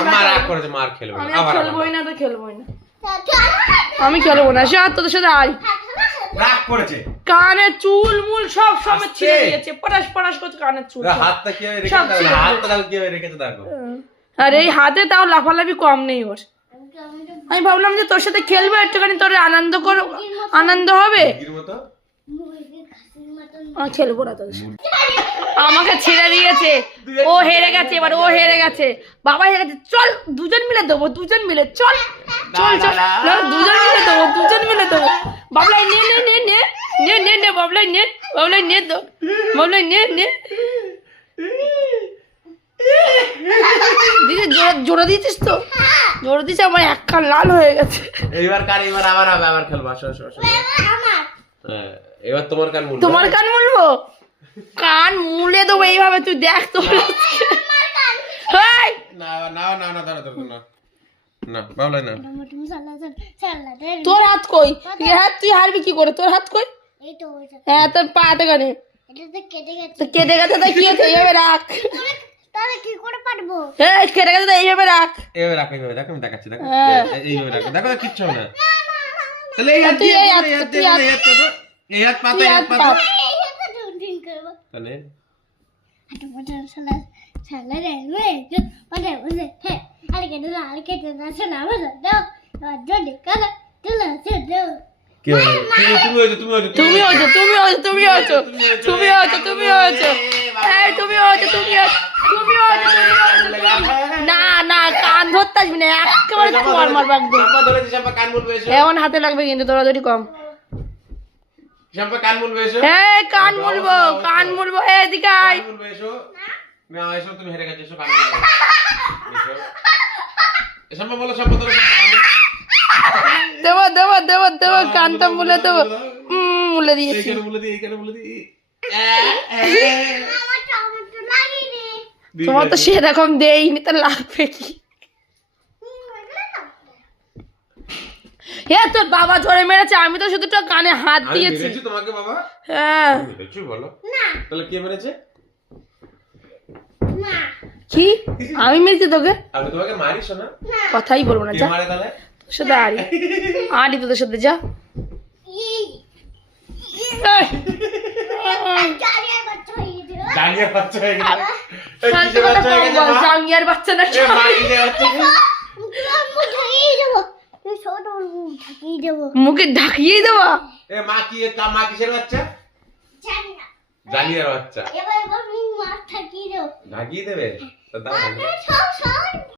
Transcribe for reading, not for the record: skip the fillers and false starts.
আমার রাগ করেছে, মার খেলবে না, আবার খেলবোই না তো খেলবোই না, আমি খেলবো না। সে তোদের সাথে আই রাগ করেছে, কানে চুল মুল সব সময় ছিঁড়ে দিয়েছে, পটাশ পটাশ করছে কানের চুল। হাতটা কি রেখেছে, হাতটা কি রেখেছে দেখো। আর এই হাতে তাও লাফালাফি কম নেই ওর। আমি ভাবলাম যে তোর সাথে খেলবো, একটুখানি তোর আনন্দ হবে। খেলবো না তোর সাথে, আমাকে ছেড়ে দিয়েছে, ও হেরে গেছে, এবার ও হেরে গেছে, বাবা হেরে গেছে। চল দুজন মিলে দেবো, দুজন মিলে চল চল চল, দুজন মিলে দেবো, দুজন মিলে দেবো। বাবলাই নে নে নে নে নে নে নে, বাবলাই নে, বাবলাই নে তো, বাবলাই নে নে। দিদি জোরে দিয়েছিস তো, জোরে দিয়েছে, আমার এক কান লাল হয়ে গেছে। এইবার কার, এবার আবার হবে, আবার খেলবো। আসো আসো আসো, এবার তোমার কান মুলবো। তোমার কান মুলবো, কান মুলে দেবো এইভাবে, তুই দেখ তো। না না না না, ধরো ধরো না না, বাবলাই না। তোর হাত কই, তুই হারবি কি করে, তোর হাত কই? হ্যাঁ তোর পাতে কানে কেটে গেছে, তাই কি হয়েছে, এইভাবে রাখ। কেটে গেছে, তাই এইভাবে রাখ, এইভাবে রাখ, এইভাবে রাখ, আমি দেখাচ্ছি, দেখো এইভাবে রাখ, দেখো কিচ্ছু হবে না। তাহলে এই হাত, এই হাত পাতে, এই হাত পাতে, তাহলে কি হলো? তুমি হয়েছো, তুমি হয়েছো, তুমি হয়েছো, তুমি হয়েছো, তুমি হয়েছো, তুমি হয়েছো, তুমি হয়েছো, এই তুমি হয়েছো, তুমি হয়েছো, তুমি হয়েছো। না না, কান ধরতে আসবি না, একেবারে তোমার মারবো একদম। কান মুলবে এসো, এখন হাতে লাগবে কিন্তু, দৌড়াদৌড়ি কম। কান মুলবে এসো, এই কান মুলবো, কান মুলবো, এদিকে আয়। কান মুলবে এসো, না এসো, তুমি হেরে গেছো, এসো কান মুলবে এসো, এসো বলো, সব বলো। দেবো দেবো দেবো দেবো, কানটা মুলে দেবো, মুলে দিয়েছি। এইখানে মুলে দিই, এইখানে মুলে দিই। তোমার তো সেরকম দেইনি, তো লাগবে কি? হ্যাঁ তোর বাবা জোরে মেরেছে, আমি তো শুধু তো কানে হাত দিয়েছি। মেরেছি তোমাকে বাবা? হ্যাঁ মেরেছি বলো, তাহলে কে মেরেছে? কি আমি মেরেছি তোকে? আমি তোমাকে মারিস না, কথাই বলবো না, যা কে মারে তাহলে? তোর সাথে আরি আরি, তোদের সাথে যা। জাঙ্গিয়ার বাচ্চা হয়ে গেছে, জাঙ্গিয়ার বাচ্চা না, মুখে ঢাকিয়ে দেবো। মা কিসের বাচ্চা? জাঙ্গিয়ার বাচ্চা ঢাকিয়ে দেবে।